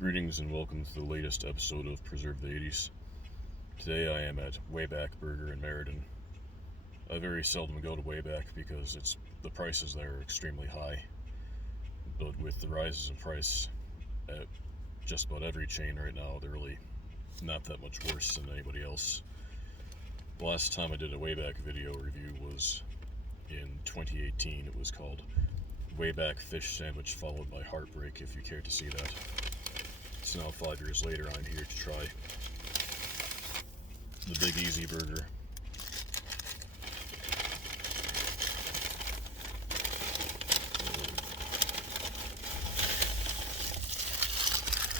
Greetings and welcome to the latest episode of Preserve the 80s. Today I am at Wayback Burger in Meriden. I very seldom go to Wayback because the prices there are extremely high. But with the rises in price at just about every chain right now, they're really not that much worse than anybody else. The last time I did a Wayback video review was in 2018. It was called Wayback Fish Sandwich followed by Heartbreak, if you care to see that. So now 5 years later, I'm here to try the Big Easy Burger.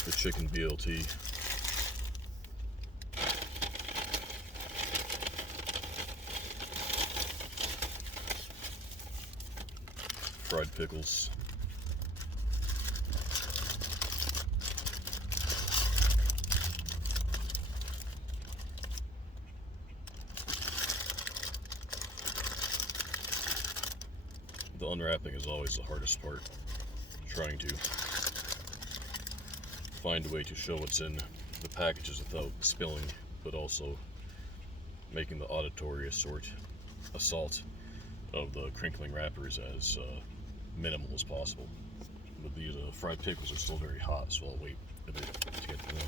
The chicken BLT. Fried pickles. The unwrapping is always the hardest part. Trying to find a way to show what's in the packages without spilling, but also making the auditory assault of the crinkling wrappers as minimal as possible. But these fried pickles are still very hot, so I'll wait a bit to get them in.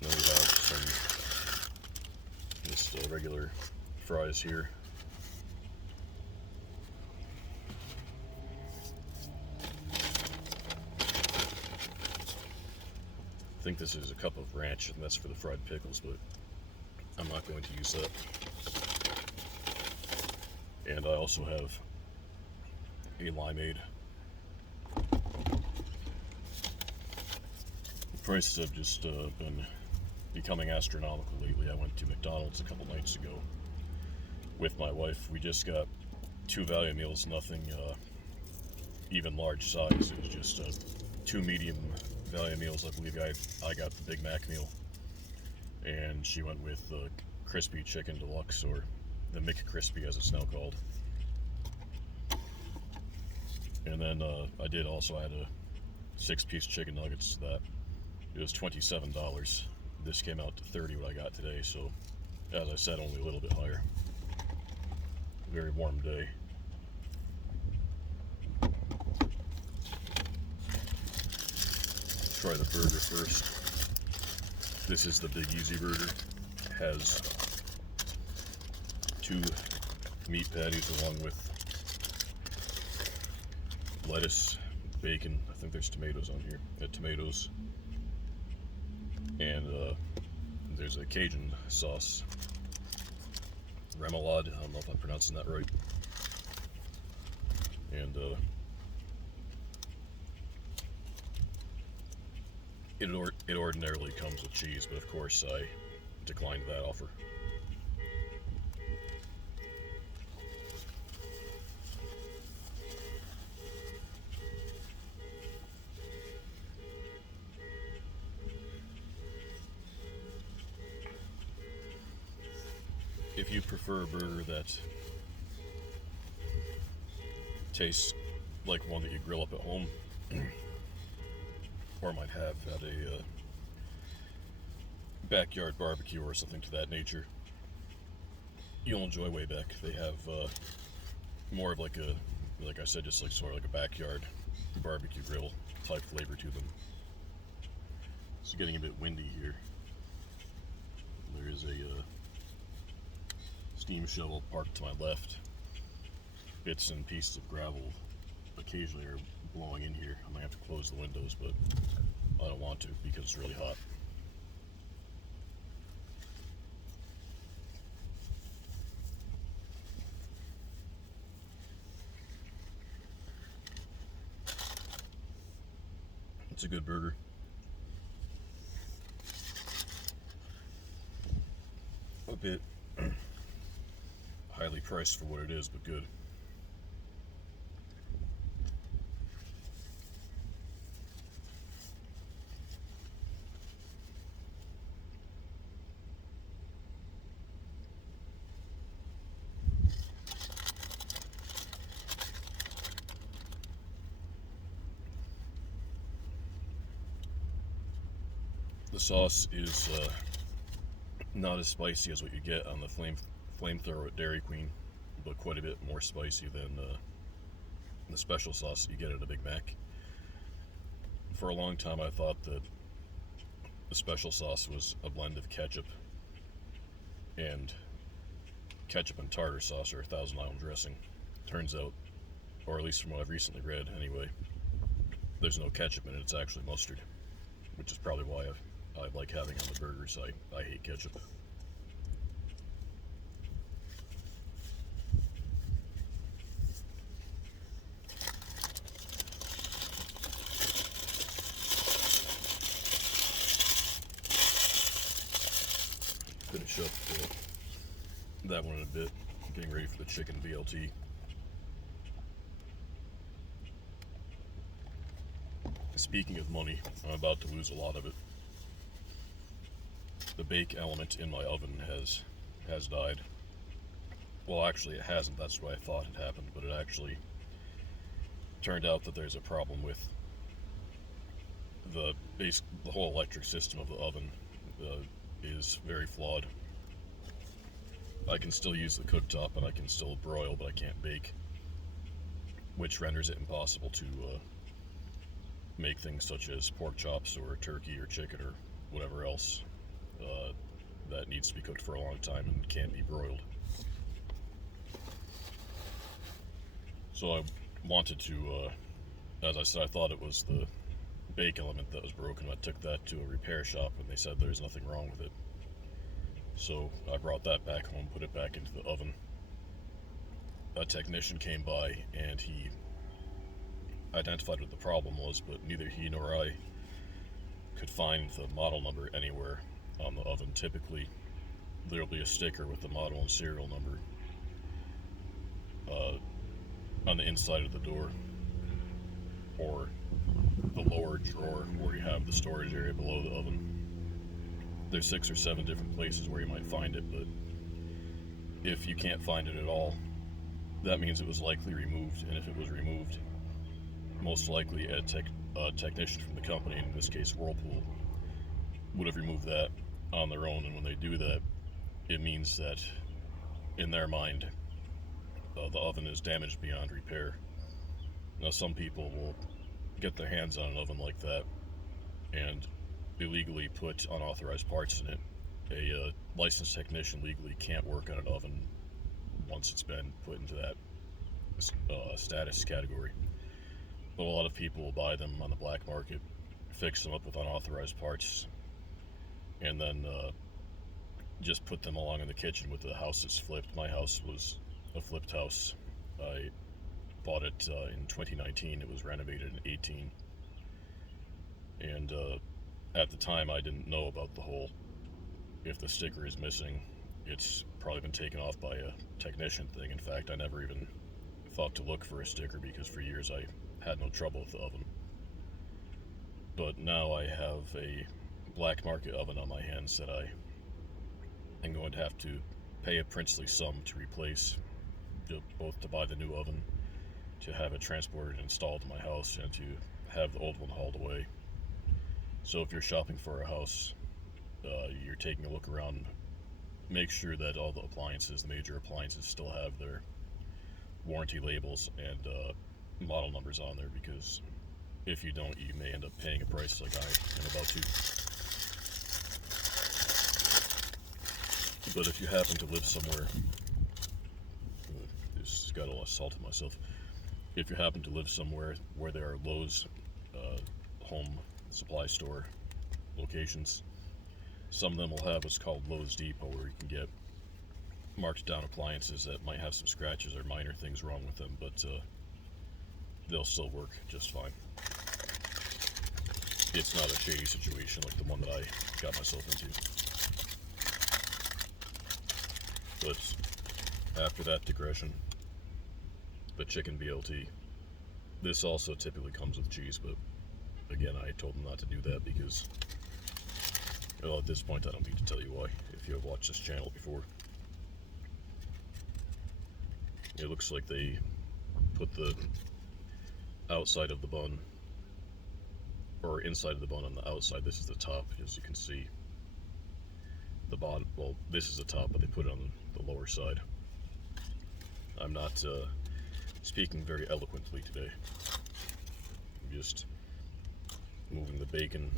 Then we have just regular fries here. I think this is a cup of ranch, and that's for the fried pickles, but I'm not going to use that. And I also have a limeade. The prices have just been becoming astronomical lately. I went to McDonald's a couple nights ago with my wife. We just got 2 value meals, nothing even large size. It was just 2 medium value meals. I believe I got the Big Mac meal, and she went with the crispy chicken deluxe, or the McCrispy as it's now called. And then I did also add a 6-piece chicken nuggets to that. It was $27. This came out to $30 what I got today, so as I said, only a little bit higher. Very warm day. Try the burger first. This is the Big Easy Burger. It has 2 meat patties along with lettuce, bacon. I think there's tomatoes on here. Tomatoes. And there's a Cajun sauce. Remoulade. I don't know if I'm pronouncing that right. And it ordinarily comes with cheese, but of course I declined that offer. If you prefer a burger that tastes like one that you grill up at home, or might have at a backyard barbecue or something to that nature, you'll enjoy Wayback. They have more of like I said, just like sort of like a backyard barbecue grill type flavor to them. It's getting a bit windy here. There is a steam shovel parked to my left. Bits and pieces of gravel occasionally are blowing in here. I might have to close the windows, but I don't want to because it's really hot. It's a good burger. A bit highly priced for what it is, but good. The sauce is not as spicy as what you get on the flamethrower at Dairy Queen, but quite a bit more spicy than the special sauce you get at a Big Mac. For a long time I thought that the special sauce was a blend of ketchup and tartar sauce, or Thousand Island dressing. Turns out, or at least from what I've recently read anyway, there's no ketchup in it, it's actually mustard, which is probably why I like having it on the burgers. I hate ketchup. Finish up that one in a bit, getting ready for the chicken BLT. Speaking of money, I'm about to lose a lot of it. The bake element in my oven has died. Well, actually it hasn't, that's what I thought had happened, but it actually turned out that there's a problem with the whole electric system of the oven is very flawed. I can still use the cooktop and I can still broil, but I can't bake, which renders it impossible to make things such as pork chops or turkey or chicken or whatever else that needs to be cooked for a long time and can't be broiled. So I wanted to, as I said, I thought it was the bake element that was broken. I took that to a repair shop and they said there's nothing wrong with it. So I brought that back home, put it back into the oven. A technician came by and he identified what the problem was, but neither he nor I could find the model number anywhere on the oven. Typically, there'll be a sticker with the model and serial number on the inside of the door, or the lower drawer where you have the storage area below the oven. There's 6 or 7 different places where you might find it, but if you can't find it at all, that means it was likely removed, and if it was removed, most likely a technician from the company, in this case Whirlpool, would have removed that on their own. And when they do that, it means that in their mind the oven is damaged beyond repair. Now some people will get their hands on an oven like that and illegally put unauthorized parts in it. A licensed technician legally can't work on an oven once it's been put into that status category. But a lot of people will buy them on the black market, fix them up with unauthorized parts, and then just put them along in the kitchen with the house that's flipped. My house was a flipped house. I bought it in 2019. It was renovated in 18. And at the time I didn't know about the whole, if the sticker is missing, it's probably been taken off by a technician thing. In fact, I never even thought to look for a sticker because for years I had no trouble with the oven. But now I have a black market oven on my hands that I am going to have to pay a princely sum to replace, both to buy the new oven, to have it transported and installed to my house, and to have the old one hauled away. So if you're shopping for a house, you're taking a look around, make sure that all the appliances, the major appliances, still have their warranty labels and model numbers on there, because if you don't, you may end up paying a price like I am about to. But if you happen to live somewhere, just got a lot of salt in myself. If you happen to live somewhere where there are Lowe's home supply store locations, some of them will have what's called Lowe's Depot, where you can get marked down appliances that might have some scratches or minor things wrong with them, but they'll still work just fine. It's not a shady situation like the one that I got myself into. But after that digression, the chicken BLT. This also typically comes with cheese, but again, I told them not to do that because, well, at this point I don't need to tell you why, if you have watched this channel before. It looks like they put the outside of the bun or inside of the bun on the outside. This is the top, as you can see. The bottom, well, this is the top, but they put it on the lower side. I'm not speaking very eloquently today. I'm just moving the bacon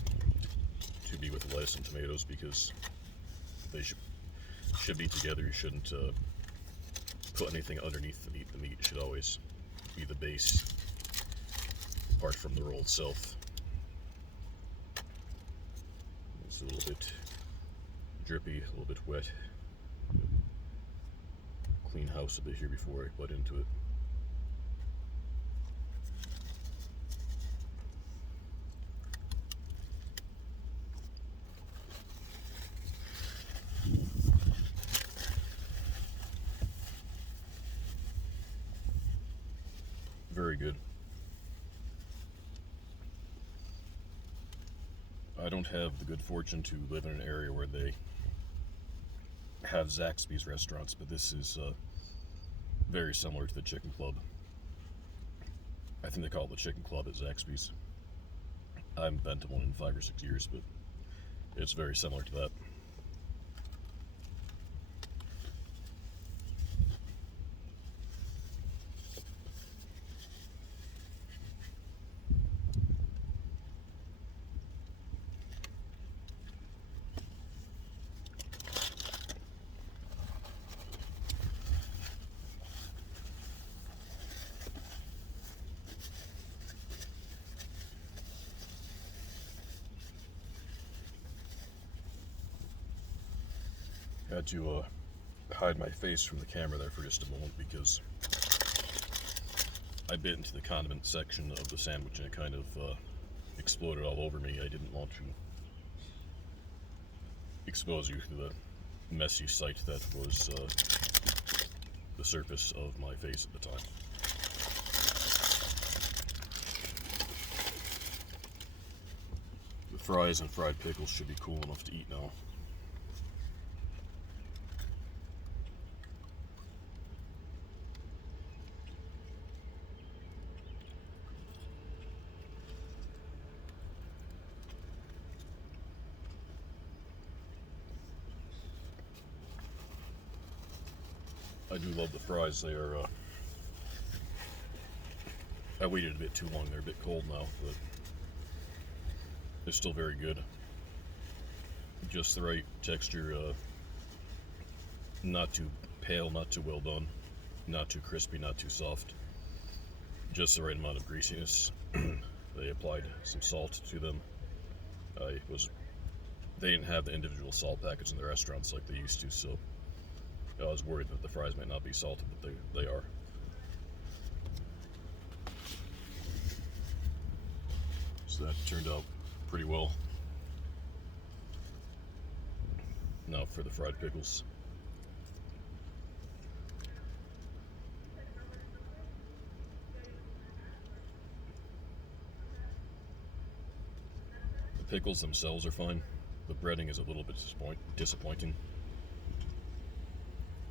to be with lettuce and tomatoes because they should be together. You shouldn't put anything underneath the meat. The meat should always be the base, apart from the roll itself. It's a little bit drippy, a little bit wet. Clean house a bit here before I butt into it. Very good. I don't have the good fortune to live in an area where they have Zaxby's restaurants, but this is very similar to the Chicken Club. I think they call it the Chicken Club at Zaxby's. I haven't been to one in 5 or 6 years, but it's very similar to that. I had to hide my face from the camera there for just a moment because I bit into the condiment section of the sandwich and it kind of exploded all over me. I didn't want to expose you to the messy sight that was the surface of my face at the time. The fries and fried pickles should be cool enough to eat now. I do love the fries. They are, I waited a bit too long. They're a bit cold now, but they're still very good. Just the right texture, not too pale, not too well done, not too crispy, not too soft. Just the right amount of greasiness. They applied some salt to them. They didn't have the individual salt packets in the restaurants like they used to, so I was worried that the fries might not be salted, but they are. So that turned out pretty well. Now for the fried pickles. The pickles themselves are fine. The breading is a little bit disappointing.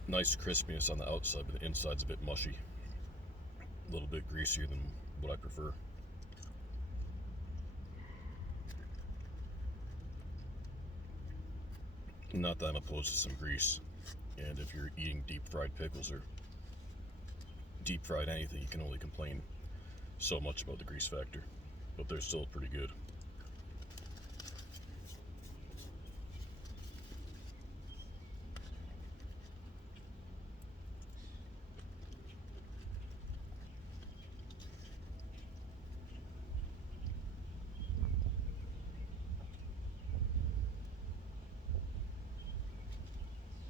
Nice crispiness on the outside, but the inside's a bit mushy. A little bit greasier than what I prefer. Not that I'm opposed to some grease. And if you're eating deep fried pickles or deep fried anything, you can only complain so much about the grease factor. But they're still pretty good.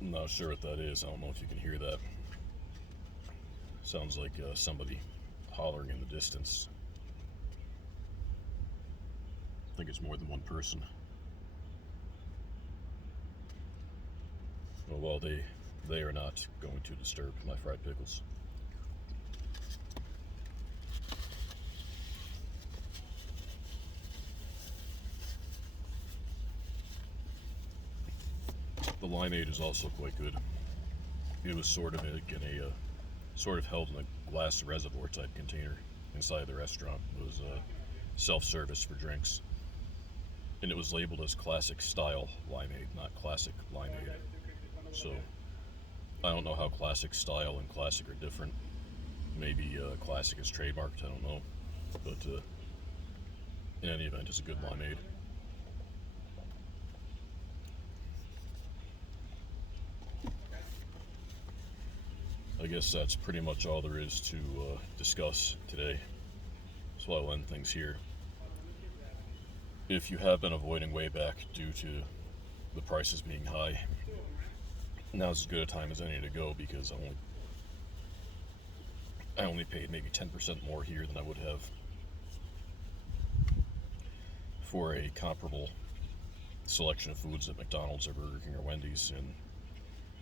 I'm not sure what that is. I don't know if you can hear that. Sounds like somebody hollering in the distance. I think it's more than one person. Well, they are not going to disturb my fried pickles. The limeade is also quite good. It was sort of held in a glass reservoir type container inside the restaurant. It was self-service for drinks. and it was labeled as classic style limeade, not classic limeade. So I don't know how classic style and classic are different. Maybe classic is trademarked, I don't know. But in any event, it's a good limeade. I guess that's pretty much all there is to discuss today. So I'll end things here. If you have been avoiding Wayback due to the prices being high, now's as good a time as any to go, because I only paid maybe 10% more here than I would have for a comparable selection of foods at McDonald's or Burger King or Wendy's. And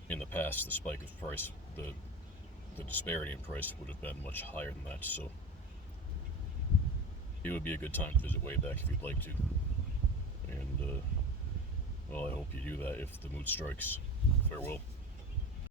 in the past, the spike of price, the disparity in price would have been much higher than that. So it would be a good time to visit Wayback if you'd like to. And well, I hope you do that if the mood strikes. Farewell.